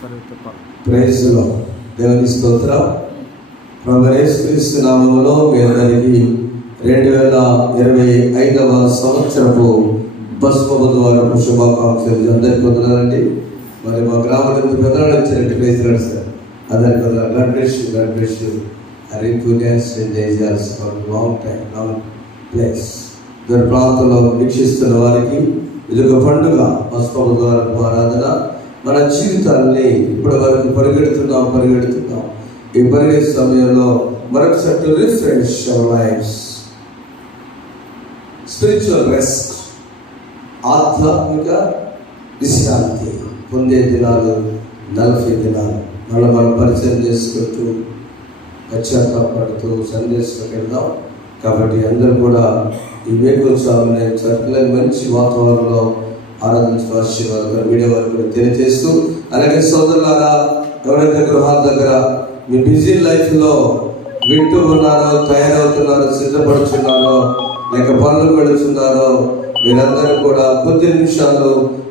Praise the lord. దేవుని స్తోత్రం. ప్రభువైన యేసుక్రీస్తు నామములో మీ అందరికీ 2025వ సంవత్సరపు భస్మ బుధవారం శుభాకాంక్షలు అందరికీ పొందనాలండి. మరి మా గ్రామంలో పెద్దలు వచ్చినట్టు ప్రైజ్ లార్డ్ సార్. అందరికీ పొందనాలు. God bless you. Long place దూర ప్రాంతంలో వీక్షిస్తున్న వారికి ఇది ఒక పండుగ. భస్మ బుధవారపు ఆరాధన మన జీవితాన్ని ఇప్పటి వరకు పరిగెడుతున్నాం. ఈ పరిగెత్తే సమయంలో మరొకసారి refresh our lifes, spiritual rest, ఆధ్యాత్మిక విశ్రాంతి పొందే దినాలు 40 దినాలు. మనం పరిచయం చేసుకుంటూ పశ్చాత్తాపడుతూ సందేశంలోకి వెళ్దాం. కాబట్టి అందరూ కూడా ఈ వేకోత్సవాన్ని చక్కని మంచి వాతావరణంలో ఆరాధించిన ఆశీర్వాదాలు మీడియా వారికి కూడా తెలియజేస్తూ, అలాగే సోదరులారా ఎవరైతే గృహాల దగ్గర మీ బిజీ లైఫ్లో వింటూ ఉన్నారో, తయారవుతున్నారో, సిద్ధపడుతున్నారో, లేక పనులు పెడుతున్నారో, మీరందరూ కూడా కొద్ది నిమిషాలు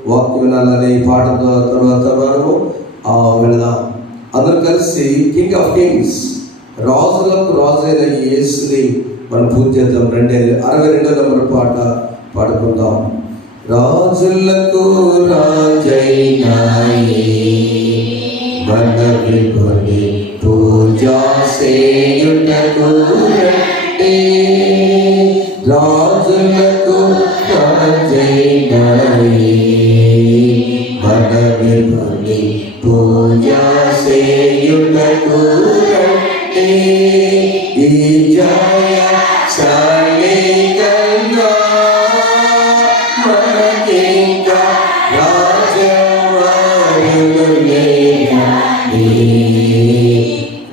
వాక్యం వినాలని పాటతో తర్వాత మనము వెళదాం. అందరూ కలిసి కింగ్ ఆఫ్ కింగ్స్, రాజులకు రాజైన యేసుని మనం పూజ చేద్దాం. 62వ నెంబర్ పాట పాడుకుందాం. రాజులకు రాజైన మన విభుని పూజా చేయుటకు రండి. రాజులకు రాజైన మన విభుని పూజా చేయుటకు రండి. ఈ జయ శాలిగన్నా మనకింకా రాజవారులు లేరని.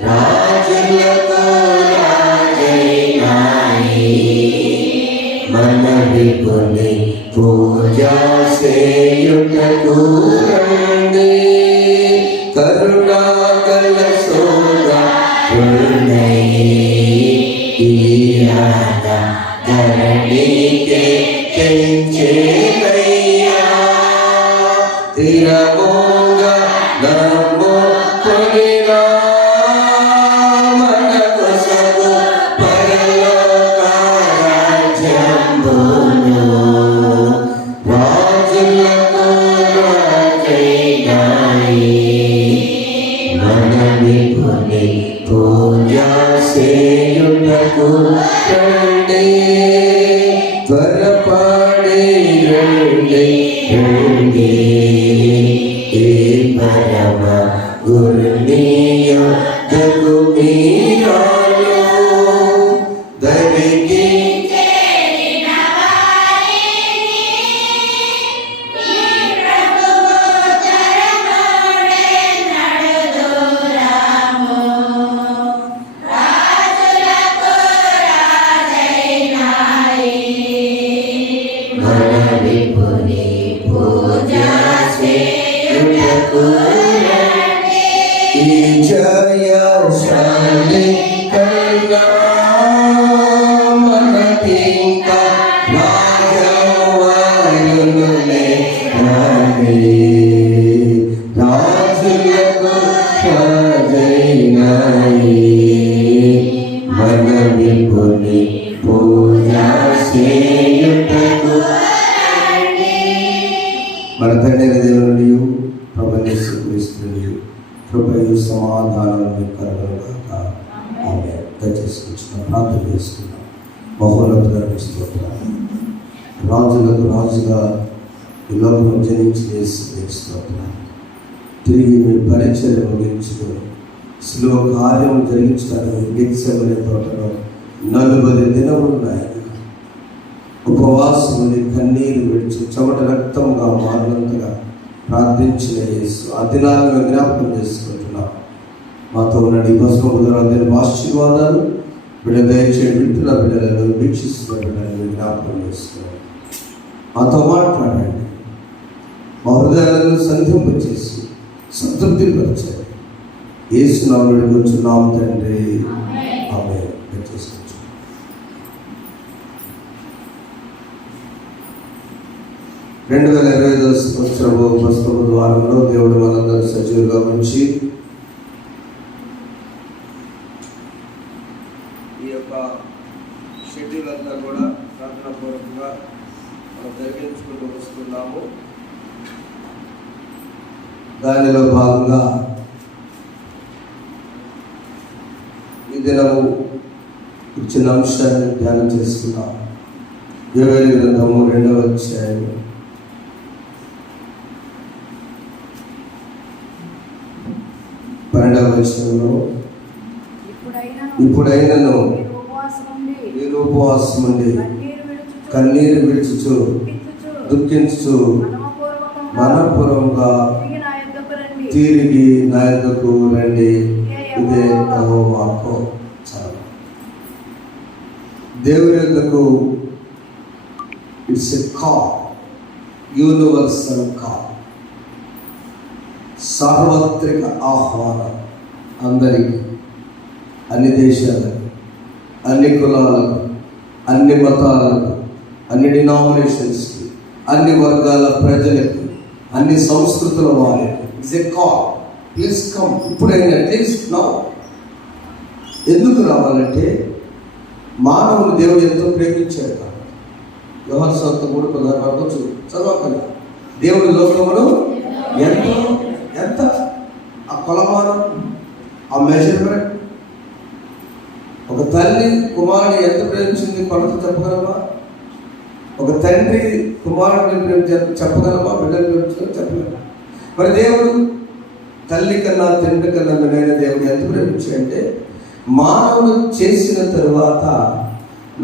రాజులకు రాజైన మన విభుని పూజా చేయుటకు రండి. కరుణాకల సోదరుడై ధరణికే తెంచేనయ్యా. తిరమోగా నమ్ముకొనిరా మన కొసగు పరలోక రాజ్యంబును. రాజులకు రాజైన మన విభుని పూజా చేయుటకు రండి. త్వరపడి రండి రండి. ఏ పరమ గురుని యొద్దకు మీరాలు దరికి జయశాలి కన్నా మనకింకా రాజవారులు లేరని. రాజులకు రాజైన మన విభుని పూజా చేయుటకు. మన తండ్రి దేవుని ప్రభువైన యేసుక్రీస్తుని కృపయు సమాధానం కలుగుగాక. ఆమేన్. దయచేసి ప్రార్థన చేసుకుందాం. మహోన్నతుడైన స్తోత్రాలు. రాజులకు రాజుగా ఈ లోకం జనించి స్తోత్రాలు. తిరిగి మీ పరిచయం ముగించుకొని శిలువ కార్యం జరిగించడానికి గెత్సేమనే తోటలో 40 దినములు ఉపవాసముని కన్నీరు విడిచి చెమట రక్తంగా మారినంతగా ప్రార్థించిన యేసు ఆ దినాలను జ్ఞాపకం చేసుకుంటున్నాం. మాతో ఉన్న ఈ భస్మ బుధవారం ఆశీర్వాదాలు బిడ్డ దయచేసి వింటున్న బిడ్డలను వీక్షిస్తున్న బిడ్డలను జ్ఞాపకం చేసుకోండి. మాతో మాట్లాడండి. మా హృదయాలను సంధింపచేసి సంతృప్తి పరిచారు. యేసు నామములో కూర్చున్నాం తండ్రి. ఆమేన్. 2025 సంవత్సరము భస్మ బుధవారంలో దేవుడు మనందరూ సజీవ దైవజనులు గమనించి ఈ యొక్క షెడ్యూల్ అంతా కూడా ప్రార్థనాపూర్వకంగా మనం జరిగించుకుంటూ వస్తున్నాము. దానిలో భాగంగా ఈ దినము ఇచ్చిన అంశాన్ని ధ్యానం చేసుకున్నాం. యోవేలు గ్రంథము 2వ అధ్యాయం 12వ వచనంలో, ఇప్పుడైనను మీరు ఉపవాసం ఉండి కన్నీరు విడుచుచు దుఃఖించుచు మనఃపూర్వకంగా తిరిగి నా యొద్దకు రండి, ఇదే యెహోవా వాక్కు. దేవుని యొద్దకు it's a call, universal call, సార్వత్రిక ఆహ్వానం. అందరికీ, అన్ని దేశాలకు, అన్ని కులాలకు, అన్ని మతాలకు, అన్ని డినామినేషన్స్కి, అన్ని వర్గాల ప్రజలకు, అన్ని సంస్కృతుల వారికి it's a call. Please come. ఇప్పుడైనా అట్లీస్ట్ నౌ. ఎందుకు రావాలంటే మానవుని దేవుడు ఎంతో ప్రేమించాడు. యోహాను సువార్త 3:16 చదవకల్లా, దేవుడి లోకమును ఎంత ఆ కొలమానం, ఆ మెజర్మెంట్, ఒక తల్లి కుమారుని ఎంత ప్రేమించింది కొలత చెప్పగలమా? ఒక తండ్రి కుమారుడిని ప్రేమించి చెప్పగలమా? బిడ్డలు ప్రేమించడం చెప్పగలమా? మరి దేవుడు తల్లి కన్నా తండ్రి కన్నా మెరైన దేవుడు ఎంత ప్రేమించాడంటే, మానవుడు చేసిన తరువాత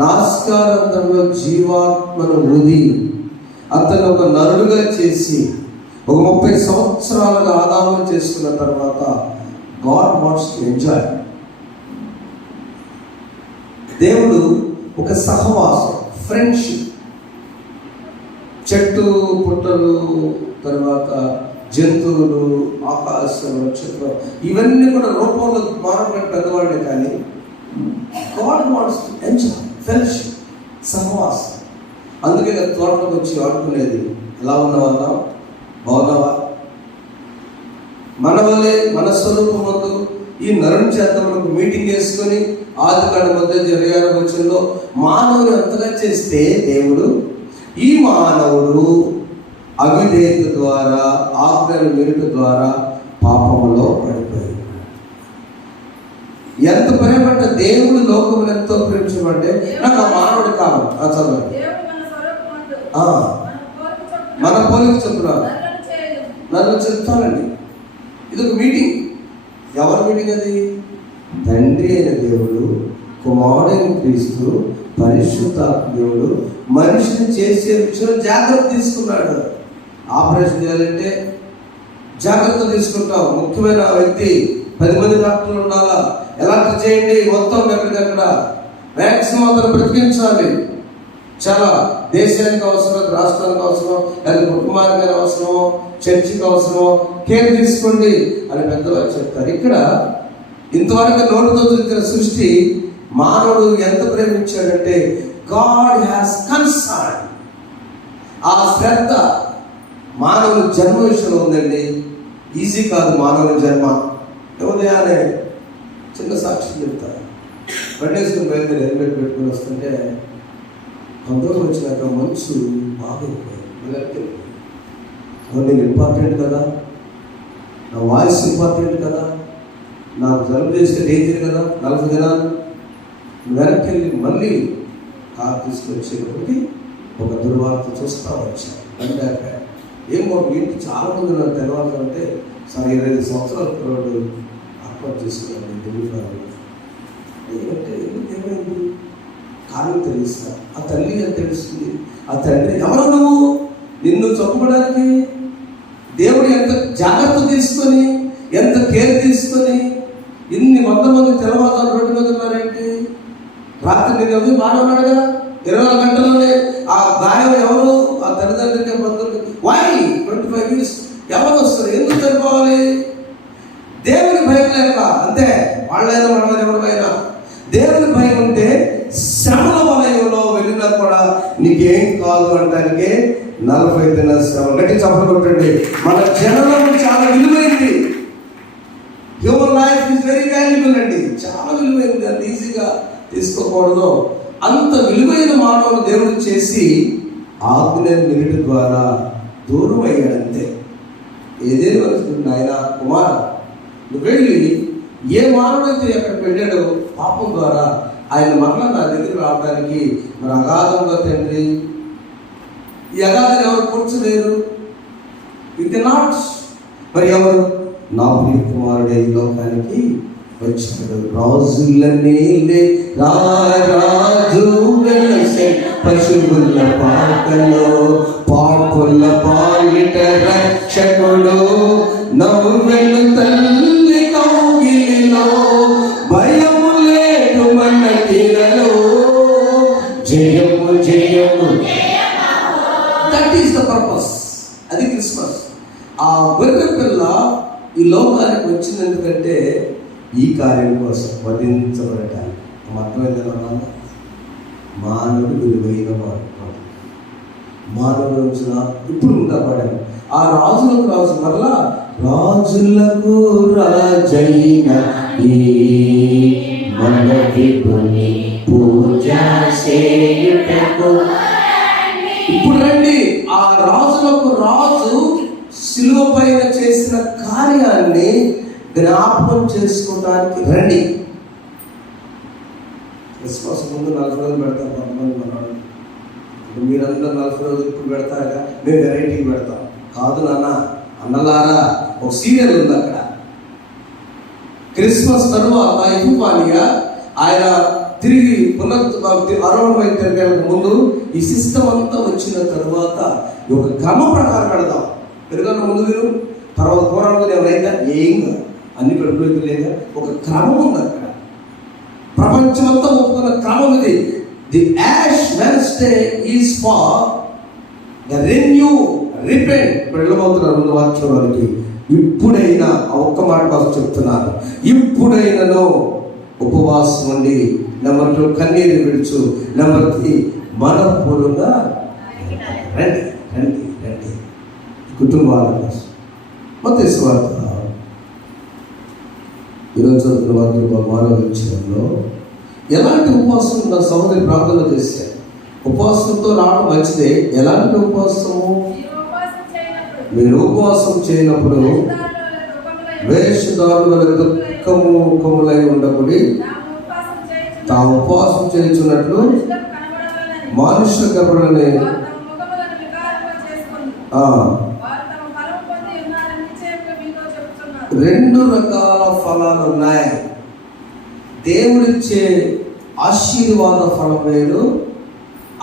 నాస్కారంలో జీవాత్మను ఊది అతను ఒక నరుడుగా చేసి ఒక 30 సంవత్సరాలుగా ఆదాము చేసుకున్న తర్వాత గాడ్ వాంట్స్ టు ఎంజాయ్. దేవుడు ఒక సహవాసం, ఫ్రెండ్షిప్, చెట్టు పుట్టలు, తర్వాత జంతువులు, ఆకాశం, నక్షత్రం, ఇవన్నీ కూడా రూపంలో మానవుడు పెద్దవాళ్ళే. కానీ God wants to enjoy fellowship, సహవాసం. అందుకే తోటలోకి వచ్చి ఆడుకునేది. ఎలా ఉన్నవాళ్ళ, బాగున్నావా? మన వల్లే మన స్వరూపం ముందు ఈ నరుని చేత మనకు మీటింగ్ వేసుకొని ఆదికాండం మధ్య 26వ వచనంలో మానవుని అంతగా చేస్తే దేవుడు, ఈ మానవుడు అవిధేయత ద్వారా, ఆజ్ఞను మీరుట ద్వారా పాపంలో పడిపోయాడు. ఎంత ప్రేమంటే దేవుడు లోకమును ఎంతో ప్రేమించమంటే నాకు ఆ మానవుడు కావాలి. చదవండి. మన పోలిక చెప్తున్నారు, నన్ను చెప్తానండి. ఇది ఒక మీటింగ్. ఎవరి మీటింగ్ అది? తండ్రి అయిన దేవుడు, కుమారుడైన క్రీస్తు, పరిశుద్ధాత్మ దేవుడు మనిషిని చేసే విషయంలో జాగ్రత్త తీసుకున్నాడు. ఆపరేషన్ చేయాలంటే జాగ్రత్త తీసుకుంటాం. ముఖ్యమైన వ్యక్తి 10 మంది డాక్టర్లు ఉండాలా, ఎలాంటి చేయండి, మొత్తం ఎక్కడికక్కడ మ్యాక్సిమం అతను బ్రతికించాలి. చాలా దేశానికి అవసరం, రాష్ట్రానికి అవసరం, లేదా కుటుంబానికి అవసరమో, చర్చికి అవసరమో కేర్ తీసుకోండి అని పెద్దవారు చెప్తారు. ఇక్కడ ఇంతవరకు నోటితో చూసిన సృష్టి మానవుడు ఎంత ప్రేమించాడంటే గాడ్ హ్యాస్ కన్సర్న్. ఆ శ్రద్ధ మానవుని జన్మ విషయంలో ఉందండి. ఈజీ కాదు మానవుని జన్మ. ఉదయాన్నే చిన్న సాక్ష్యం చెప్తారు. బండేసుకుని బయలుదేరి హెల్మెట్ పెట్టుకుని వస్తుంటే కొందరు వచ్చినాక మంచు బాగైపోయింది. నేను ఇంపార్టెంట్ కదా, నా వాయిస్ ఇంపార్టెంట్ కదా, నాకు జలుబు చేస్తే డేంజర్ కదా, 40 దినాలు వెనక్కి వెళ్ళి మళ్ళీ కారు తీసుకొచ్చేటప్పటికి ఒక దుర్వార్త చూస్తూ వచ్చాను. అందాక ఏమో ఇంటి చాలా మంది నాకు తెలవాలంటే, సరే 25 సంవత్సరాల పిల్లడు ఆత్మహత్య చేసుకున్నాను తెలియదు. ఏమంటే ఎందుకు ఏమైంది? కారణం తెలుస్తా. ఆ తల్లి అని తెలుస్తుంది, ఆ తండ్రి ఎవరు నువ్వు, నిన్ను చంపడానికి దేవుడు ఎంత జాగ్రత్త తీసుకొని, ఎంత కేర్ తీసుకొని, ఇన్ని 100 మంది తెల్లవారుజామున రోడ్డు మీద ఉన్నారేంటి? రాత్రి నేను ఎవరు బాగా ఉన్నాడుగా, 24 గంటల్లోనే ఆ గాయం ఎవరు? ఆ తల్లిదండ్రులకి, బంధువులకి. వై 25 years ఎవరు వస్తారు? ఎందుకు చనిపోవాలి? దేవుని భయం లేక, అంతే. వాళ్ళైనా మనమైనా ఎవరైనా దేవుని భయం ఉంటే శ్రమల వలయంలో వెళ్ళినా కూడా నీకేం కాదు అనడానికి 40 దినాల శ్రమ. గట్టి చప్పట్లు కొట్టండి. మన జననం చాలా విలువైంది. ఈజ్ వెరీ వాల్యుబుల్ అండి, చాలా విలువైనది, అది ఈజీగా తీసుకోకూడదు. అంత విలువైన మానవుడు దేవుడు చేసి ఆజ్ఞ మినిట్ ద్వారా దూరం అయ్యాడంతే. ఏదేదో అనుకుంటున్నా ఆయన కుమార్ నువ్వు వెళ్ళి, ఏ మానవుడైతే ఎక్కడికి వెళ్ళాడో పాపం ద్వారా ఆయన మరలా నా దగ్గర రావడానికి మరి అగాధంగా తండ్రి, ఈ అగాధం ఎవరు కూర్చోలేరు, ఇట్ నాట్. మరి ఎవరు? నా ప్రియ కుమారుడే ఈ లోకానికి వచ్చాడు. రాజులనే రాజు వెలసే పశువుల పాకలో పాపుల పాలిట రక్షకుడు, నవ్వెను తల్లి కౌగిలిలో భయము లేదు మనకిలలో, జయము జయము. That is the purpose. అది క్రిస్మస్. ఆ గొర్రె పిల్ల ఈ లోకానికి వచ్చింది ఎందుకంటే ఈ కార్యం కోసం వధించబడటానికి. అర్థమైందా? మానవుడు విలువైన మానవుడు వచ్చిన ఇప్పుడు ఉండబడాలి. ఆ రాజులకు రాజు మరలా రాజులకు రాజైన పూజ చేయుటకు. ఇప్పుడు రండి, ఆ రాజులకు రాజు శిలువ పైన చేసిన కార్యాన్ని జ్ఞాపకం చేసుకోవడానికి రండి. క్రిస్మస్ ముందు 40 రోజులు పెడతారు కొంతమంది మనవాళ్ళు. మీరందరూ 40 రోజులు ఇప్పుడు పెడతారుగా, మేము వెరైటీ పెడతాం. కాదు నాన్న, అన్నలారా, ఒక సీరియల్ ఉంది అక్కడ. క్రిస్మస్ తరువాత ఎఫుపానియా ఆయన తిరిగి ఆరోహణమైన తిరగడానికి ముందు ఈ సిస్టమ్ అంతా వచ్చిన తర్వాత ఒక క్రమ ప్రకారం పెడదాం. పెరుగన్న ముందు మీరు తర్వాత పోరాడు ఎవరైనా ఏంగా అన్ని కడుపులోకి లేదా ఒక క్రమం ఉంది అక్కడ. ప్రపంచమంతా ఒప్పుకున్న క్రమం ఇది. The Ash Wednesday is for the renew repent. వెళ్ళబోతున్నారు ముందు వాక్యం వారికి. ఇప్పుడైనా ఒక్క మాట కోసం చెప్తున్నాను, ఇప్పుడైనాను ఉపవాసం ఉండి, నెంబర్ 2 కన్నీరు విడుచు, నెంబర్ 3 మనపూర్వకంగా రండి రండి రండి కుటుంబాల కోసం. మత్తయి సువార్త ఈరోజు చదువుతున్న వాక్యం మానవ విషయంలో ఎలాంటి ఉపవాసం నా సహోదరి ప్రార్థన చేశారు. ఉపవాసంతో రావడం మంచిదే. ఎలాంటి ఉపవాసము? మీరు ఉపవాసం చేయనప్పుడు వేషధారుల దుఃఖములై ఉండకుడి, తాము ఉపవాసం చేయుచున్నట్లు మనుష్య కబులని. రెండు రకాల ఫలాలు ఉన్నాయి. దేవుడిచ్చే ఆశీర్వాద ఫలం వేరు,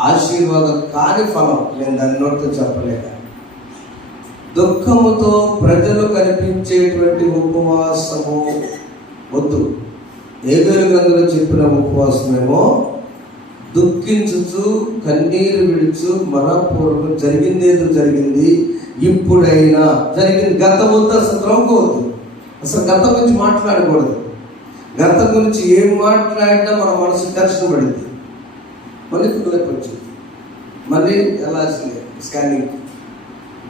ఆశీర్వాదం కాని ఫలం. నేను దాని నోటితో చెప్పలేక, దుఃఖముతో ప్రజలు కనిపించేటువంటి ఉపవాసము వద్దు. హేబేలు గ్రంథంలో చెప్పిన ఉపవాసమేమో దుఃఖించుచు కన్నీరు విడుచు మనపూర్వకం జరిగిందేదో జరిగింది, ఇప్పుడైనా జరిగింది. గతం వద్దు, అసలు త్రవ్వుకోవద్దు, అసలు గతం గురించి మాట్లాడకూడదు. గతం గురించి ఏం మాట్లాడినా మన మనసు టెన్షన్ పడింది, మళ్ళీ పిల్లలకు వచ్చింది, మళ్ళీ వెళ్ళాల్సిందే స్కానింగ్.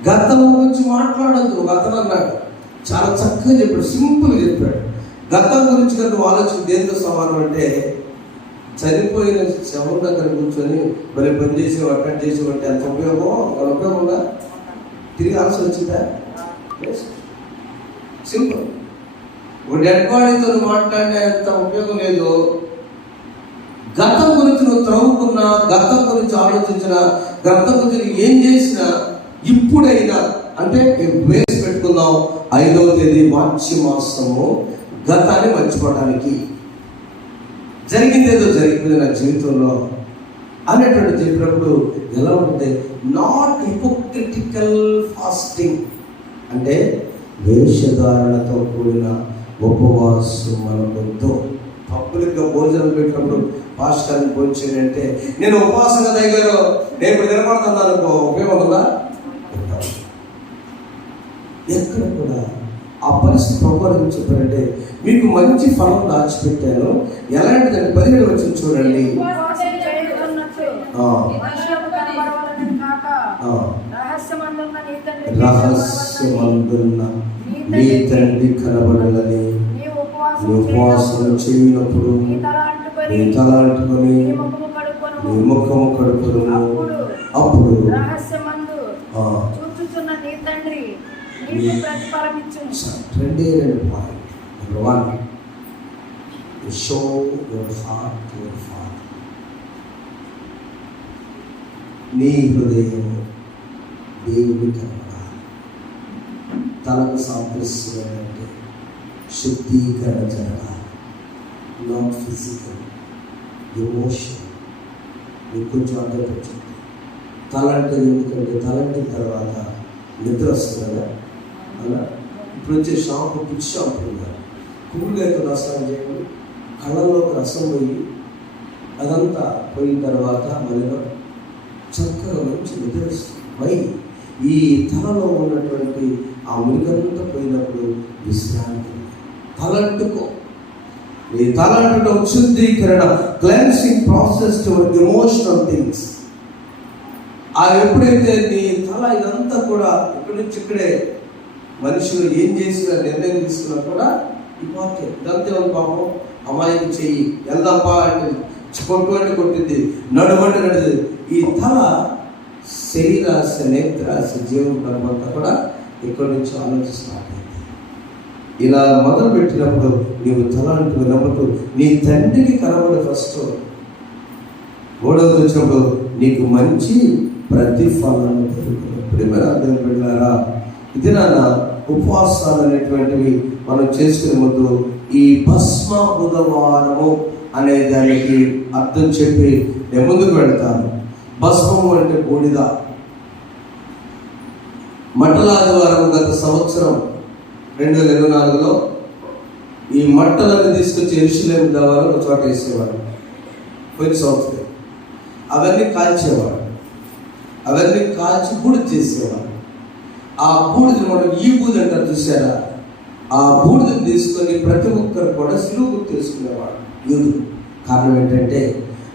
గతం గురించి మాట్లాడద్దు. గతం అన్నాడు, చాలా చక్కగా చెప్పాడు, సింపుల్గా చెప్పాడు. గతం గురించి కదా నువ్వు ఆలోచన దేంతో సమానం అంటే, చనిపోయిన శవం దగ్గర కూర్చొని మరి పని చేసేవాడు అటెండ్ చేసేవాటే అంత ఉపయోగం. వాళ్ళ ఉపయోగం ఉందా? తిరిగి ఆన్సర్ వచ్చిందా? సింపుల్. ఒక డెడ్ బాడీతో మాట్లాడే అంత ఉపయోగం లేదు. గతం గురించి నువ్వు త్రవ్వుకున్నా, గతం గురించి ఆలోచించినా, గతం గురించి ఏం చేసినా, ఇప్పుడైనా అంటే వేసి పెట్టుకుందాం. 5వ తేదీ మార్చి మాసము గతాన్ని మర్చిపోవడానికి, జరిగిందేదో జరిగిపోయింది నా జీవితంలో అనేటువంటి చెప్పినప్పుడు ఎలా ఉంటుంది? నాట్ హిపోక్రిటికల్ ఫాస్టింగ్ అంటే వేషధారణతో కూడిన ఉపవాసం మనకొద్దు. పబ్లిక్గా భోజనం పెట్టినప్పుడు పాస్టర్ని పోయించాడంటే నేను ఉపవాసంగా దగ్గర నేను ఇప్పుడు నిలబడుతున్నాను అనుకో, ఉపయోగం ఉందా? ఎక్కడ కూడా ఆ పరిస్థితి ప్రభుత్వం చెప్పారంటే మీకు మంచి ఫలం దాచిపెట్టాను. ఎలాంటిదంటే 17 వచ్చిన చూడండి. రహస్యమందున్న నీ తండ్రి కనబడాలని ఉపవాసం చేయనప్పుడు నీ తల అంటుకొని నీ ముఖము కడుపును. అప్పుడు రెండే రెండు point. Number 1, show your heart to your father. నీ హృదయం దేవుడికి కనబడాలి. తలకు సాదృశ్యమైనట్టు శుద్ధీకరణ జరగాలి. Not physical, emotion. మీకు కొంచెం అర్థపడుతుంది. తలంటే ఎందుకంటే తలంటిన తర్వాత నిద్ర వస్తుంది కదా, అలా ఇప్పుడు వచ్చే షాంపూ పిచ్చి షాంపూ ఉన్నారు. కూల్గా అయితే రసం చేయండి, కళ్ళలో రసం పోయి అదంతా పోయిన తర్వాత మళ్ళీ చక్కగా మంచి నిద్ర వస్తుంది. ఈ తలలో ఉన్నటువంటి ఆ మురికంతా పోయినప్పుడు విశ్రాంతి. తలంటుకో. ఈ తలంటడం శుద్ధీకరణ, cleansing process to emotional things. ఎప్పుడైతే నీ తల ఇదంతా కూడా ఇక్కడి నుంచి ఇక్కడే మనుషులు ఏం చేసినా నిర్ణయం తీసుకున్నా కూడా ఇంపార్టెంట్. ఇదంతే ఉంది పాపం, అమ్మాయికి చెయ్యి వెళ్దాంపా అంటే కొట్టుకుంటే కొట్టింది, నడువంటే నడిది. ఈ తల శరీరాశ, నేత్రాశ, జీవన అంతా కూడా ఇక్కడి నుంచి ఆలోచిస్తాను. ఇలా మొదలు పెట్టినప్పుడు నీవు తల అంటున్నప్పుడు నీ తండ్రికి కనబడి ఫస్ట్. 3వది వచ్చినప్పుడు నీకు మంచి ప్రతిఫలం దొరుకుతుంది. అర్థం పెట్టారా? ఇది నాన్న ఉపవాసాలు అనేటువంటివి మనం చేసుకునే ముందు ఈ భస్మ బుధవారము అనే దానికి అర్థం చెప్పి నేను ముందుకు పెడతాను. భస్మము అంటే బూడిద. మట్టలాదివారం గత సంవత్సరం 2024లో ఈ మట్టలను తీసుకొచ్చి యెరూషలేము దేవాలయంలో ఒక చోట వేసేవాడు. పోయిన సంవత్సరం అవన్నీ కాల్చేవాడు. అవన్నీ కాల్చి బూడిద చేసేవాడు. ఆ బూడిదని మనం ఈ బూది అంటారు చూసారా, ఆ బూడిదని తీసుకొని ప్రతి ఒక్కరు కూడా సిలువ గుర్తు చేసుకునేవాడు యూదులు. కారణం ఏంటంటే,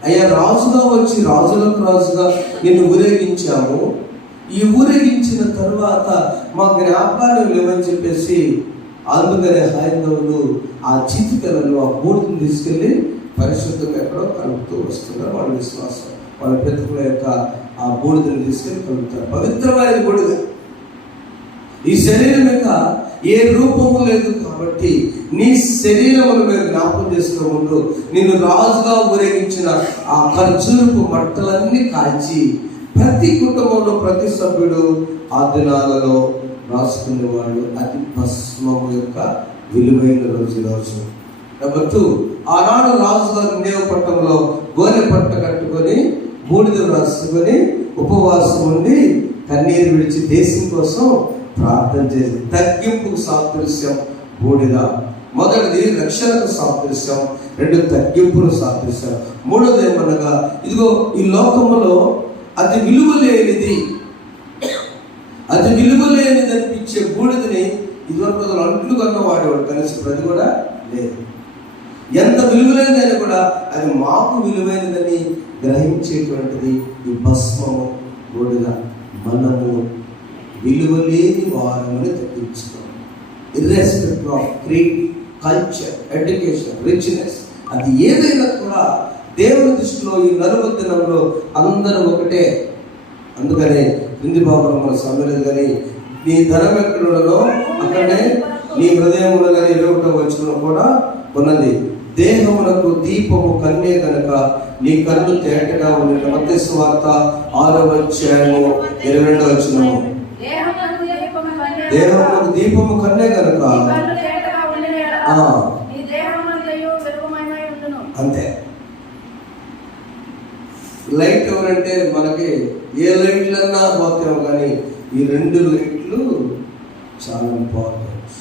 అయ్యా రాజుగా వచ్చి రాజులకు రాజుగా నిన్ను ఊరేగించాము, ఈ ఊరేగించిన తర్వాత మా జ్ఞాపకాలు లేవని చెప్పేసి అందుకనే హైందవులు ఆ చితికలను ఆ బూడిదని తీసుకెళ్ళి పరిశుద్ధంగా ఎక్కడో కలుపుతూ వస్తున్నారు. వాళ్ళ విశ్వాసం, వాళ్ళ పితరుల యొక్క ఆ బూడిదని తీసుకెళ్ళి కలుపుతారు. పవిత్రమైన బూడిద. ఈ శరీరం యొక్క ఏ రూపము లేదు కాబట్టి నీ శరీరమును మీరు జ్ఞాపకం చేసుకునే ముందు నిన్ను రాజుగా ఊరేగించిన ఆ ఖర్జూరపు మట్టలన్నీ కాల్చి ప్రతి కుటుంబంలో ప్రతి సభ్యుడు ఆ దినాలలో రాసుకునేవాడు. అది భస్మము యొక్క విలువైన రోజు. నెంబర్ 2, ఆనాడు రాజుగారు నేవ పట్టణంలో గోనె పట్ట కట్టుకొని బూడిద రాసుకొని ఉపవాసం ఉండి కన్నీరు విడిచి దేశం కోసం ప్రార్థన చేసి తగ్గింపుకు సాదృశ్యం బూడిద. మొదటిది రక్షణకు సాదృశ్యం, 2 తగ్గింపును సాదృశ్యం, 3వది ఏమనగా ఇదిగో ఈ లోకములో అతి విలువలేనిది అనిపించే బూడిదని ఇదివరకు అంట్లు కన్నా వాడేవాడు, కనీసం అది కూడా లేదు. ఎంత విలువలేనిదని కూడా అది మాకు విలువైనదని గ్రహించేటువంటిది ఈ భస్మము బూడిద. మనము విలువలేని వారమని తగ్గించుకోవాలి. Irrespective of creed, culture, education, richness, అది ఏదైనా కూడా దేవుని దృష్టిలో ఈ నలుగు దినంలో అందరూ ఒకటే. అందుకనే క్రింది భాగంలో మన సమయలేదు కానీ నీ ధనం ఎక్కడో అక్కడనే నీ హృదయంలో కానీ 21వ వచనంలో కూడా ఉన్నది. దేహమునకు దీపము కన్నే కనుక నీ కన్ను తేటగా ఉండే. మత్తయి సువార్త 6వ అధ్యాయము 22వ వచనము. దేహమునకు దీపము కన్నే కనుక అంతే. లైట్ ఎవరంటే మనకి ఏ లైట్లన్నా పోతాం కానీ ఈ 2 లైట్లు చాలా ఇంపార్టెంట్.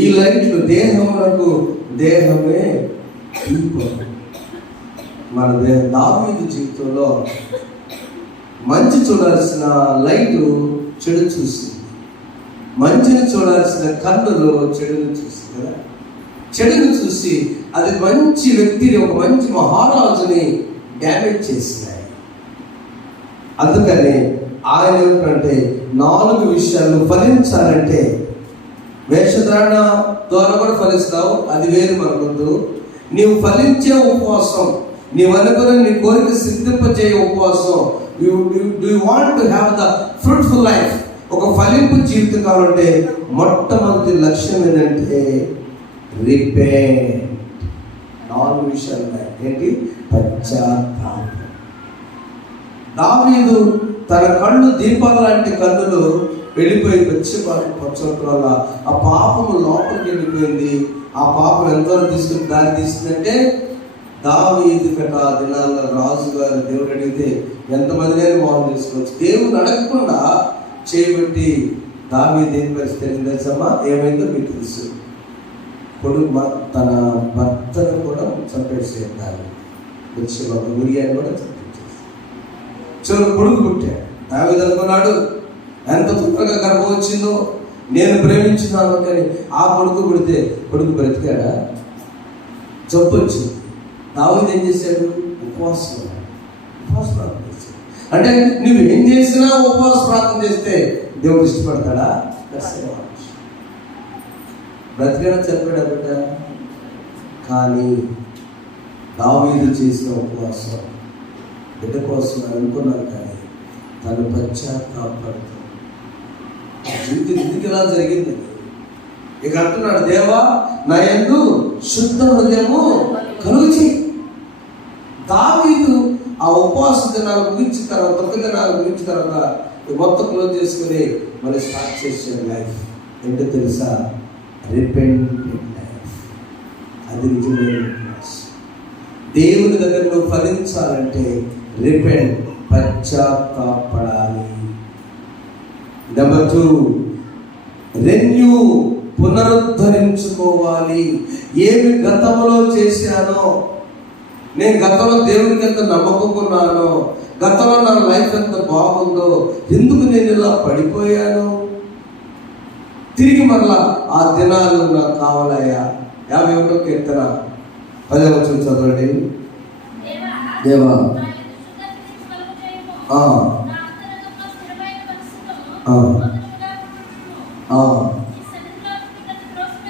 ఈ లైట్లు దేహమునకు దేహమే దీపం. మన దావీదు జీవితంలో మంచి చూడాల్సిన లైటు చెడు చూసింది, మంచిని చూడాల్సిన కన్నులు చెడుని చూసింది కదా. చెడుని చూసి అది మంచి వ్యక్తిని, ఒక మంచి మహారాజుని డ్యామేజ్ చేసినాయి. అందుకని ఆయన ఏమిటంటే 4 విషయాలు ఫలించాలంటే వేషధారణ ద్వారా కూడా ఫలిస్తావు, అది వేరు మనకొద్దు. నీవు ఫలించే ఉపవాసం, నీవు అనుకున్న నీ కోరిక సిద్ధింపజేయ ఉపవాసం. You want to have the fruitful life, ఒక ఫలింపు జీవితం కావాలంటే మొట్టమొదటి లక్ష్యం ఏంటంటే రిపెంట్. 4 విషయాలు ఉన్నాయి. ఏంటి? పశ్చాత్తాపం. దావీదు తన కళ్ళు దీపాల లాంటి కన్నులు వెళ్ళిపోయి వచ్చి పచ్చడం వల్ల ఆ పాపము లోపలికి వెళ్ళిపోయింది. ఆ పాపం ఎంతవరకు తీసుకుని దారి తీసిందంటే దావీదు కట ఆ దినాల్లో రాజుగారు దేవుడు అడిగితే ఎంతమందినే బాగు చేసుకోవచ్చు. దేవుడు అడగకుండా చేయబట్టి దావీదు ఏం పరిస్థితి తెలుసమ్మా ఏమైందో మీకు తెలుసు. కొడుకు తన భర్తను కూడా చంపేసేయాలి, వచ్చి ఒక ఉరియాన్ని కూడా చంపేసేసి చివరి కొడుకు పుట్టాడు. దావీదు అనుకున్నాడు ఎంత తొందరగా గర్భం వచ్చిందో, నేను ప్రేమించున్నాను కానీ ఆ కొడుకు పుడితే కొడుకు బ్రతికాడా? జబ్బు వచ్చింది. దావీదు ఏం చేశాడు? ఉపవాసం ప్రార్థన చేశాడు. అంటే నువ్వు ఏం చేసినా ఉపవాస ప్రార్థన చేస్తే దేవుడు ఇష్టపడతాడా? బ్రతికాడా చనిపోయాడా బిడ్డ? కానీ దావీదు చేసిన ఉపవాసం బిడ్డ కోసం అనుకున్నాను, కానీ తను పశ్చాత్తాపడతాడు. జీవితం ఎందుకు ఇలా జరిగింది? ఇక అంటున్నాడు, దేవా నా యందు శుద్ధ హృదయము కలుగు చేయి. దావీదు ఆ ఉపవాస దినాలు ముగించిన తర్వాత 9 దినాలు ముగించిన తర్వాత మొత్తం క్లోజ్ చేసుకుని మళ్ళీ స్టార్ట్ చేసే లైఫ్ ఏంటో తెలుసా? Repentant life. అది నిజమైన ఉపవాసం. దేవుని దగ్గర నువ్వు ఫలించాలంటే రిపెంట్, పశ్చాత్తాపడాలి. నెంబర్ 2, రెన్యూ, పునరుద్ధరించుకోవాలి. ఏమి గతంలో చేశానో, నేను గతంలో దేవునికి ఎంత నమ్మకున్నానో, గతంలో నా లైఫ్ ఎంత బాగుందో, ఎందుకు నేను ఇలా పడిపోయాను? తిరిగి మరలా ఆ దినాలు నాకు కావాలయ్యా. 51వ కీర్తన 10వ వచనం చదవండి. దేవా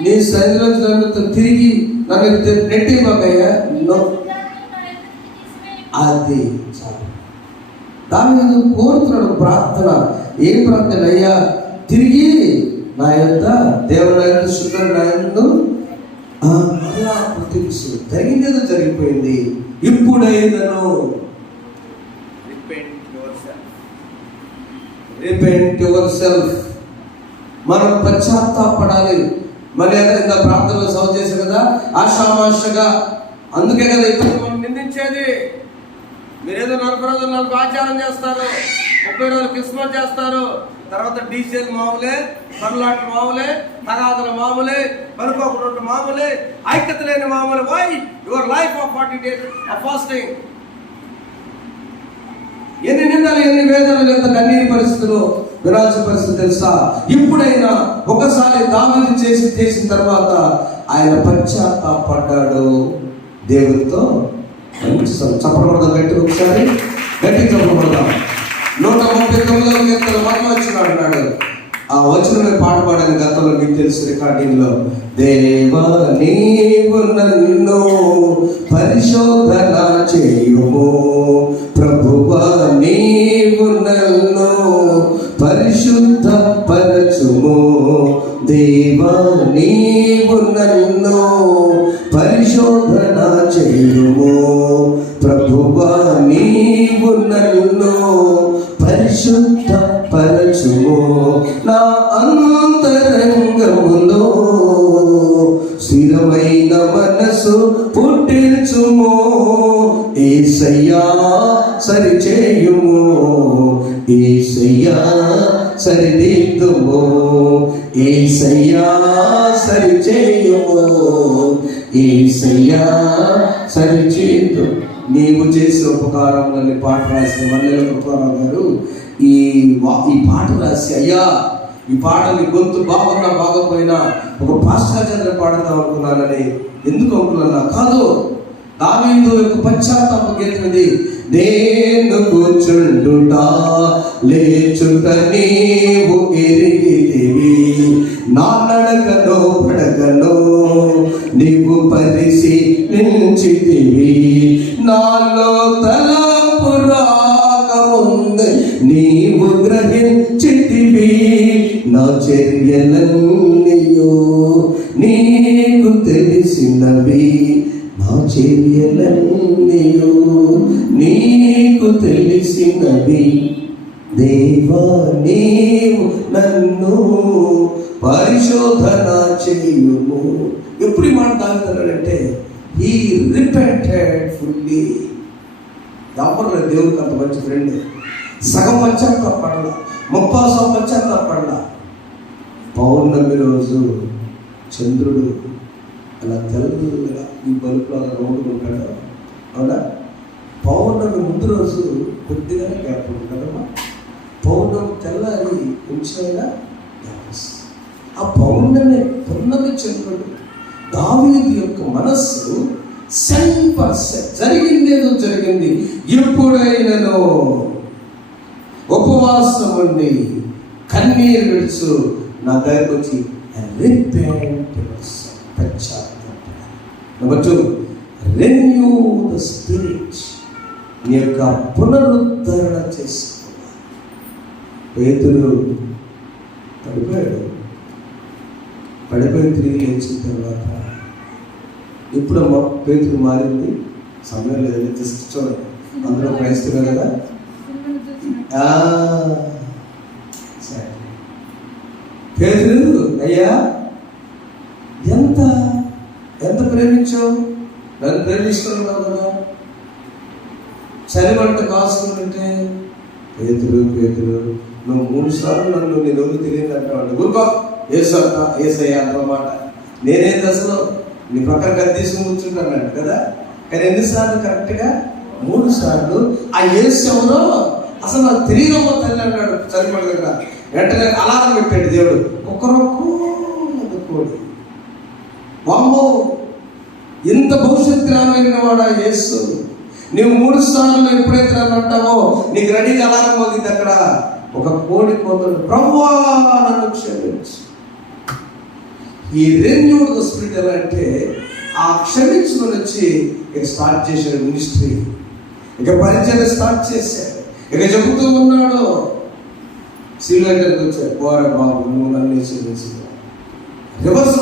నీ సన్నిధిలో తిరిగి నన్ను నెట్టి మాకయ్యా. అది చాలు. దావీదు కోరుతున్నాడు ప్రార్థన. ఏం ప్రార్థన? అయ్యా తిరిగి నా యొక్క దేవుని శుద్ధ నాయను అలా ప్రతిష్ఠ. జరిగిందేదో జరిగిపోయింది. ఇప్పుడైనను రిపెంట్ యువర్ సెల్ఫ్. మనం పశ్చాత్తాపడాలి. మరి అదే ప్రార్థనలో సౌ చేశారు కదా, ఆషామాషగా. అందుకే కదా ఇప్పుడు మనం నిందించేది. మీరేదో 40 రోజులు 4 ఆచారం చేస్తారు, 30 రోజులు క్రిస్మస్ చేస్తారు, తర్వాత డీజేలు మామూలే, పనులాటలు మామూలే, తగాదులు మామూలే, పనుకోకుండా మామూలే, ఐక్యత లేని మామూలే. Why your life of 40 days of fasting? ఎన్ని నిందలు, ఎన్ని వేదనలు, ఎంత కన్నీటి పరిస్థితులు, విరాల్సిన పరిస్థితి తెలుసా? ఇప్పుడైనా ఒకసారి దావీదు చేసిన తర్వాత ఆయన పశ్చాత్తాపడ్డాడు. దేవుడితో మంచి చప్పడబడదాం, గట్టిగా ఒకసారి గట్టిగా చప్పడబడదాం. 139వ కీర్తన 1వ వచనం అన్నాడు. ఆ వచనమే పాట పాడని గతంలో మీకు తెలుసు రికార్డింగ్ లో. దేవా నీవు నన్ను పరిశోధన చేయుము, ప్రభువా నీవు నన్ను పరిశుద్ధ పరచుము. దేవా నీవు నన్ను పరిశోధన చేయుము, ప్రభువా నీవు నన్ను పరిశుద్ధ పరచుము. నా అంతరంగములో స్థిరమైన మనసు పుట్టించుము. యేసయ్యా సరిచేయుము, యేసయ్యా సరిదిద్దుము, యేసయ్యా సరిచేయుము, యేసయ్యా సరిచేద్దు. నీవు చేసిన ఉపకారంలోని పాట రాసిన మల్లెల కృపారావు గారు ఈ పాట రాసి, అయ్యా ఈ పాటని గొంతు బాగున్నా బాగపోయినా ఒక పాశ్చాత్య పాడతాం అనుకున్నానని. ఎందుకు అనుకున్నా కాదు, దావీదు యొక్క పశ్చాత్తాప గీతం ఇది. నేను కూర్చుండుట లేచుట నీవు ఎరిగితివి, నా నడక గ్రహించితివి, నాలో తలపు రాకముందే నీవు గ్రహించితివి. నా చర్యలన్నీయు నీకు తెలిసినవి, నా చర్యలన్నీయు నీకు తెలిసినవి. దేవా నీవు నన్ను పరిశోధన చేయుము. ఎప్పుడు ఈ మాట తాగుతున్నాడంటే హీ రిపెంటెడ్ ఫుల్లీ. ఎవరు దేవుడికి అంత మంచి ఫ్రెండ్. సగం పశ్చాత్తాపడల, 30 పశ్చాత్తాపడల. పౌర్ణమి రోజు చంద్రుడు అలా తెల్లగా ఈ బల్బులో రౌండ్ ఉంటాడు, అవునా? పౌర్ణమి ముందు రోజు కొద్దిగానే గ్యాప్ ఉంటుంది కదమ్మా. పౌర్ణమి తెల్లారి కొంచెంగా గ్యాప్. ఆ పున్నమి చంద్రుడు దావీదు యొక్క మనస్సు 100% జరిగిందేదో జరిగింది. ఎప్పుడైనాను ఉపవాసం ఉండి కన్నీరు విడుచు నా దగ్గరకు వచ్చి నెంబర్ 2, రెన్యూ ద స్పిరిట్. నీ యొక్క పునరుద్ధరణ చేసుకోవాలి. పేతురు పడిపోయి తిరిగి లేచిన తర్వాత ఇప్పుడమ్మా పేతురు మారింది. సమయం లేదండి, జస్ట్ చూడండి. అందులో క్రైస్తవే కదా. పేతురు, అయ్యా ఎంత ప్రేమించావు, నన్ను ప్రేమిస్తున్నావు కదా. చలిమంట కాసుకుంటుంటే పేతురు నువ్వు 3 సార్లు నన్ను నీ రోజు తెలియదు అంటాడు. ఊరుకో ఏసయ్య అన్నమాట. నేనే దశలో నీ పక్కన కత్తిసుకుని కూర్చుంటాను కదా. కానీ ఎన్నిసార్లు? కరెక్ట్గా 3 సార్లు. ఆ ఏసంలో అసలు నాకు తెలియదమ్మా తల్లి అన్నాడు చలిమంట దగ్గర. వెంటనే అలారం పెట్టాడు దేవుడు. ఒక్కరొక్కోడి వామ్మో, ఇంత భవిష్యత్ గ్రామీణ వాడా యేసు. నువ్వు 3 సార్లు ఎప్పుడైతే నన్ను అంటావో నీకు రెడీగా అలారం మోగింది. అక్కడ ఒక కోడి పోతాడు, ప్రభువా నన్ను క్షమించు. ఈ రెన్యూడ్ ద స్పిరిట్ ఎలా అంటే ఆ క్షమించుకొని వచ్చి ఇక స్టార్ట్ చేశాడు మినిస్ట్రీ. ఇక పరిచయం స్టార్ట్ చేశాడు. ఇక చెబుతూ ఉన్నాడు. సీలైటర్కి వచ్చాడు, పోరా బాబు నువ్వు నన్ను క్షమించు. రివర్స్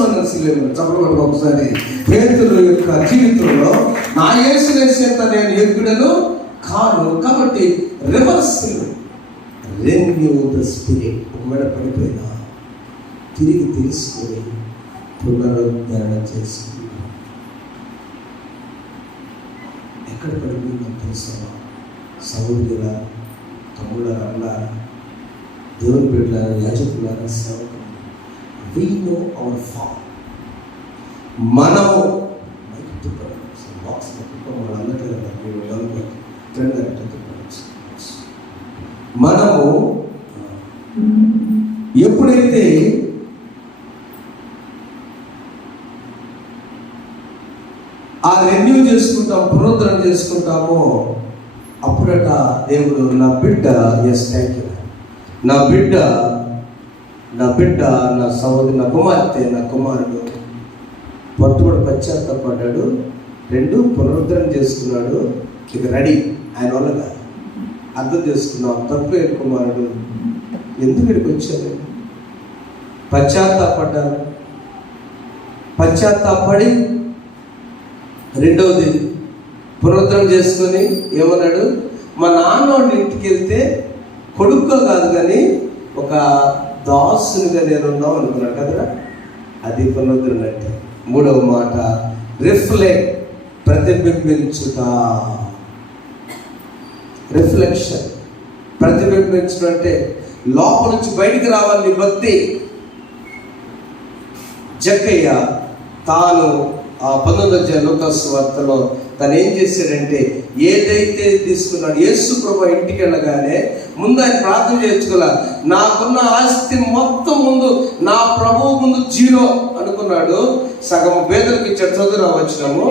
చెప్పడం ఒకసారి పేతురు యొక్క జీవితంలో నా యేసు చేత నేను యోగ్యుడను కాను. కాబట్టి రివర్స్, రెన్యూ ద స్పిరిట్. ఒకవేళ పడిపోయినా తిరిగి తెలుసుకొని పునరుద్ధరణ చేసుకున్నా. ఎక్కడ పడిపోయిందో తెలుసా? సహోదరుల, తమ్ముళ్ళ, అన్న, దేవుని బిడ్డల, యాజకుల, సేవకులు, we know our fall. మనము ఎప్పుడైతే ఆ రెన్యూ చేసుకుంటాం, పునరుద్ధరణ చేసుకుంటామో అప్పుడట దేవుడు నా బిడ్డ, ఎస్ థ్యాంక్ యూ, నా బిడ్డ, నా సహోదరి, నా కుమార్తె, నా కుమారుడు పట్టుబడి పశ్చాత్తాపడ్డాడు. 2 పునరుద్ధరణ చేసుకున్నాడు. ఇక రెడీ. ఆయన వల్లగా అర్థం చేసుకున్నాం. తప్పే కుమారుడు ఎందుకు ఇక్కడికి వచ్చాను? పశ్చాత్తాపడ్డాను. పశ్చాత్తాపడి 2వది పునరుద్ధరణ చేసుకొని ఏమన్నాడు? మా నాన్న వాళ్ళ ఇంటికి వెళ్తే కొడుకుగా కాదు కానీ ఒక దాసునిగా నేనున్నావు అనుకున్నాడు కదరా. అది పునరుద్ధరణ అంటే. 3వ మాట రిఫ్లెక్ట్, ప్రతిబింబించుట. రిఫ్లెక్షన్, ప్రతిబింబించడం అంటే లోపల నుంచి బయటికి రావాలి భక్తి. జక్కయ్య తాను ఆ 19వ లూకాసు వార్తలో తను ఏం చేశాడంటే ఏదైతే తీసుకున్నాడు, యేసు ప్రభు ఇంటికి వెళ్ళగానే ముందు ఆయన ప్రార్థన చేసుకోలే. నాకున్న ఆస్తి మొత్తం ముందు నా ప్రభువు ముందు 0 అనుకున్నాడు. సగం పేదలకు ఇచ్చాడు. చదువు వచ్చినాము.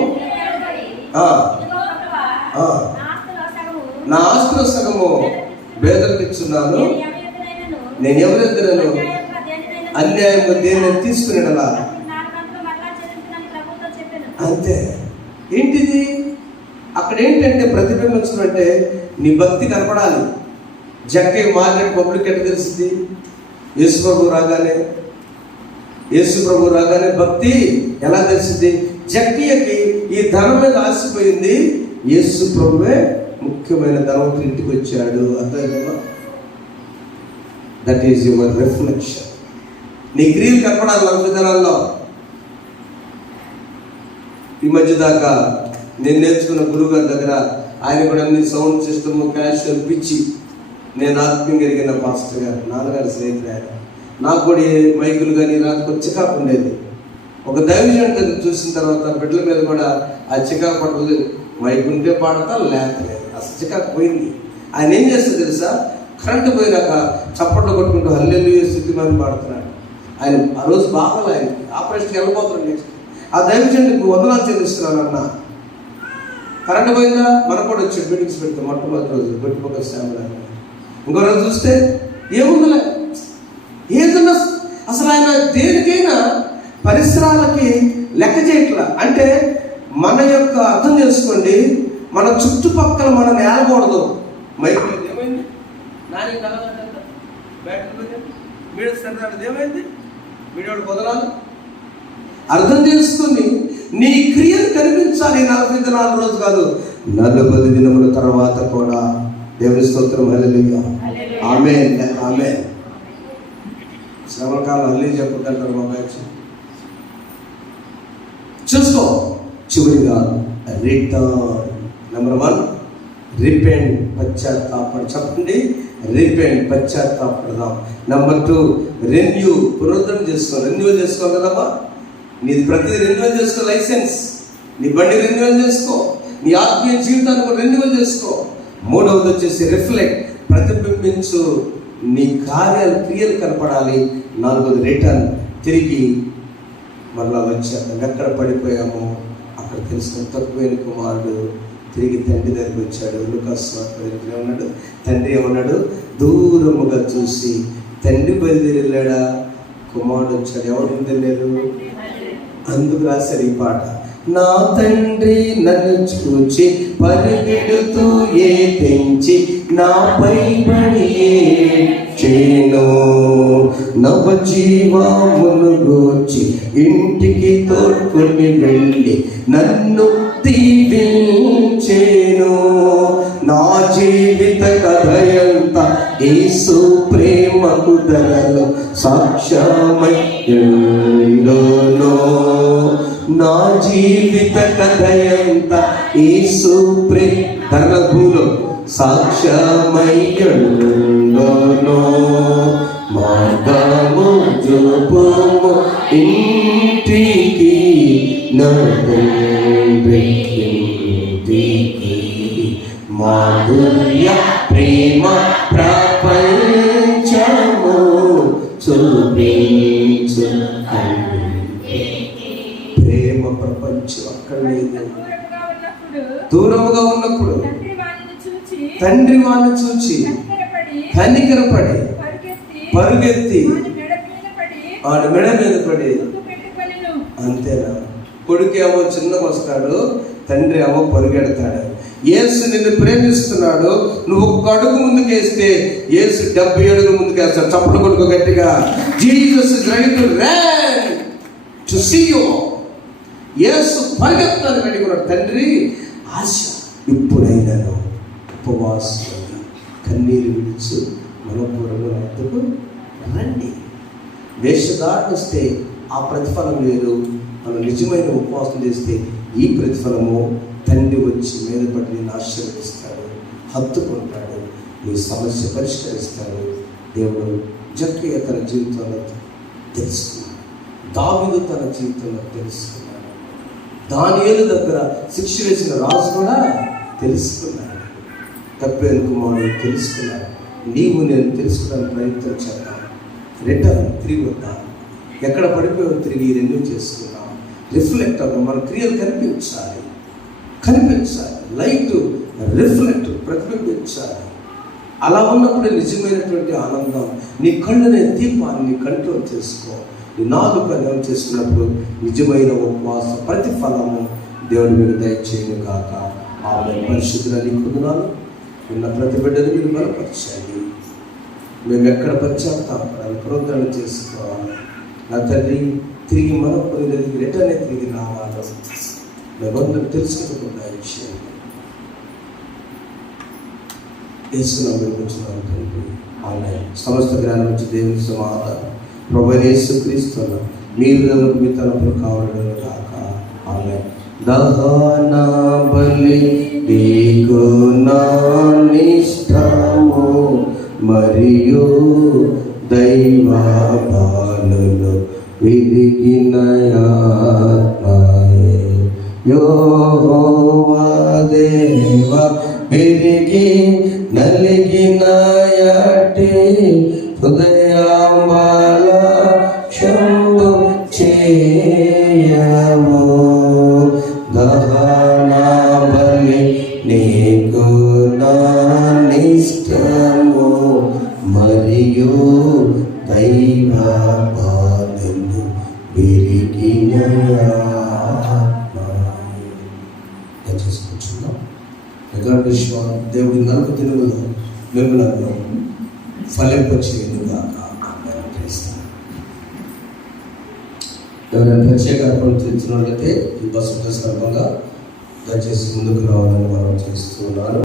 నా ఆస్తిలో సగము పేదలకు ఇచ్చున్నాను. నేను ఎవరెద్దరను అన్యాయంగా దేన్ని తీసుకునేలా అంతే. ఏంటిది? అక్కడ ఏంటంటే ప్రతిబింబించడం అంటే నీ భక్తి కనపడాలి. జక్కే మార్కెట్ పబ్లిక్ ఎట్లా తెలిసింది? యేసు ప్రభు రాగానే భక్తి ఎలా తెలిసింది? జక్కయ్యకి ఈ ధనం మీద ఆశపోయింది, యేసు ప్రభువే ముఖ్యమైన ధనవంతుడి ఇంటికి వచ్చాడు. అర్థమైందా? That is your reflection. నీ క్రియలు కనపడాలి 40 దినాల్లో. ఈ మధ్య దాకా నేను నేర్చుకున్న గురువు గారి దగ్గర ఆయన కూడా అన్ని సౌండ్ సిస్టమ్ క్యాషువల్ పిచ్చి. నేను ఆత్మీయంగా ఎరిగిన పాస్టర్ గారు, నాన్నగారి స్నేహితుడు ఆయన. నాకు కూడా మైకులు కానీ నాకు చికాకు ఉండేది. ఒక దైవజనుడు చూసిన తర్వాత బిడ్డల మీద కూడా ఆ చికాకు పట్టదు. మైకు ఉంటే పాడతా, లేకలేదు. అసలు చికాకు పోయింది. ఆయన ఏం చేస్తాడు తెలుసా? కరెంటు పోయినాక చప్పట్లు కొట్టుకుంటూ హల్లెలూయా స్తుతిమని పాడుతున్నాడు. ఆయన ఆ రోజు బాగా ఆయన ఆపరేషన్కి వెళ్ళిపోతున్నాడు. నెక్స్ట్ ఆ దైవజనుడికి వందనాలు చెల్లిస్తున్నాను అన్న. కరెంటు పోయిందా? మనకు కూడా వచ్చి మీటింగ్స్ పెడతాం. మొట్టమొదటి రోజు పెట్టుకోక శ్యామల. ఇంకో రోజు చూస్తే ఏముందిలే, ఏదన్నా అసలు ఆయన దేనికైనా పరిసరాలకి లెక్క చేయట్లా. అంటే మన యొక్క అర్థం చేసుకోండి, మన చుట్టుపక్కల మనం ఏలకూడదు. మైక్ ఏమైంది? ఏమైంది? మీడియాడు కుదరాలి. అర్థం చేసుకుని నీ క్రియలు కనిపించాలి. 40 దినాల రోజు కాదు, 40 దినముల తర్వాత కూడా. దేవుని స్తోత్రం. హల్లెలూయా, ఆమేన్, ఆమేన్. శ్రమకాలం అల్లి చెప్పుకుంటారు మా బ్యాచ్. చూసుకో. చివరిగా రిటర్న్. Number 1 repent, పశ్చాత్తాపడ. చెప్పండి, రిపెంట్, పశ్చాత్తాపడదాం. నెంబర్ 2 రెన్యూ, పునరుద్ధరణ చేసుకోవాలి. రెన్యువల్ చేసుకోవాలి కదమ్మా. నీది ప్రతిదీ రెన్యువల్ చేసుకో. లైసెన్స్, నీ బండి రెన్యువల్ చేసుకో. నీ ఆత్మీయ జీవితాన్ని కూడా రెన్యువల్ చేసుకో. 3వది వచ్చేసి రిఫ్లెక్ట్, ప్రతిబింబించు. నీ కార్యాలు క్రియలు కనపడాలి. 4వది రిటర్న్, తిరిగి మరలా వచ్చాక ఎక్కడ పడిపోయామో అక్కడ తెలుసుకుని తక్కువైన కుమారుడు తిరిగి తండ్రి దగ్గరికి వచ్చాడు. లూకాసు వార్త ఏమన్నాడు? తండ్రి ఏమన్నాడు? దూరముగా చూసి తండ్రి బయలుదేరి వెళ్ళాడా, కుమారుడు వచ్చాడు. ఎవరు ముందెళ్ళారు? అందుకు రాశారు ఈ పాట. నా తండ్రి నన్ను చూచి పరిగెడుతూ ఏ తెంచి నాపై పడి చేను నవజీవమును గూర్చి ఇంటికి తోడ్కొని వెళ్ళి నన్ను దీవించేను. నా జీవిత కథయంత యేసు ప్రేమకు ధరలు సాక్ష్యమై ఉండును. నా జీవిత కథయంత యేసు ధరలభూలో సాక్ష్యమై ఉండును. మార్గము చూపుము ఇంటికి నా తండ్రి ఇంటికి. మాధుర్య ప్రేమ ప్రపంచము చూపించు. ప్రేమ ప్రపంచం అక్కడ లేదు. దూరముగా ఉన్నప్పుడు తండ్రి వాడిని చూచి కనికరపడి పరుగెత్తి వాడి మెడ మీద పడి. అంతేనా? కొడుకేమో చిన్నగా వస్తాడు, తండ్రి ఏమో పరుగెడతాడు. యేసు నిన్ను ప్రేమిస్తున్నాడు. నువ్వు 1 అడుగు ముందుకేస్తే యేసు 70 అడుగులు ముందుకేస్తాడు. చప్పట్లు కొడుకు గట్టిగా. Jesus is ready to run to see you. యేసు పరిగెత్తాలని అడిగినాడు. తండ్రి ఆశ ఇప్పుడైనాను ఉపవాసం కన్నీరు విడిచి మనపూర్వక వద్దకు రండి. వేషధారణ వస్తే ఆ ప్రతిఫలం లేదు. మనం నిజమైన ఉపవాసం చేస్తే ఈ ప్రతిఫలము తండ్రి వచ్చి మీద పడి నేను ఆశీర్వదిస్తాడు, హత్తుకుంటాడు, నీ సమస్య పరిష్కరిస్తాడు. దేవుడు జక్కయ్య తన జీవితంలో తెలుసుకున్నాడు. దావీదు తన జీవితంలో తెలుసుకున్నాడు. దానియేలు దగ్గర శిక్ష వేసిన రాజు కూడా తెలుసుకున్నాడు. తప్పేను కుమారుడు తెలుసుకున్నాడు. నీవు నేను తెలుసుకోవడానికి ప్రయత్నం చేద్దాం. రిటర్న్, తిరిగి వద్దాం. ఎక్కడ పడిపోయావు తిరిగి రెన్యూ చేసుకున్నాం. రిఫ్లెక్ట్ అవ్వడం, మన క్రియలు కనిపించాలి. లైట్ రిఫ్లెక్ట్, ప్రతిబింబించాలి. అలా ఉన్నప్పుడు నిజమైనటువంటి ఆనందం. నీ కళ్ళనే దీపాన్ని కంట్రోల్ చేసుకో. నీ నాలుక చేసుకున్నప్పుడు నిజమైన ఉపవాస ప్రతిఫలము దేవుని మీకు దయచేయను కాక. ఆమె పరిశుద్ధులని కొందనాలు. విన్న ప్రతి బిడ్డను మీరు బలపరచండి. మేము ఎక్కడ పశ్చాత్తాపడాలి, ప్రోగ్రాం చేసుకోవాలి. నా తండ్రి, తిరిగి మన పొందినది రిటర్న్ తిరిగి రావాలి. మేమందరూ తెలుసుకోకుండా విషయం యేసునామములో కూర్చున్నాం తండ్రి. ఆమేన్. సమస్త జ్ఞానం నుంచి దేవుని సమాధానం ప్రభువైన యేసుక్రీస్తు మీరు మీ తరపున కావడం కాక. ఆమేన్. దహన బలి నీకు నా నిష్టము, మరియు దైవ బాలులు విరిగిన ఆత్మయే. యెహోవా దేవా విరిగి నలిగిన యటి హృదయాంబల క్షంభు చేయము. దహన బలి నీకు నా నిష్టము, మరియు దైవ బాలులు విరిగిన చేసుకుంటున్నాం. దేవుడి నలుగు తెలుగులో మిమ్మల్ని ఫలింపచేయునుగాక. ఎవరైనా ప్రత్యేక అర్పణ తెచ్చినట్లయితే ఈ బస్సు సందర్భంగా దయచేసి ముందుకు రావాలని మనం చేస్తున్నాను.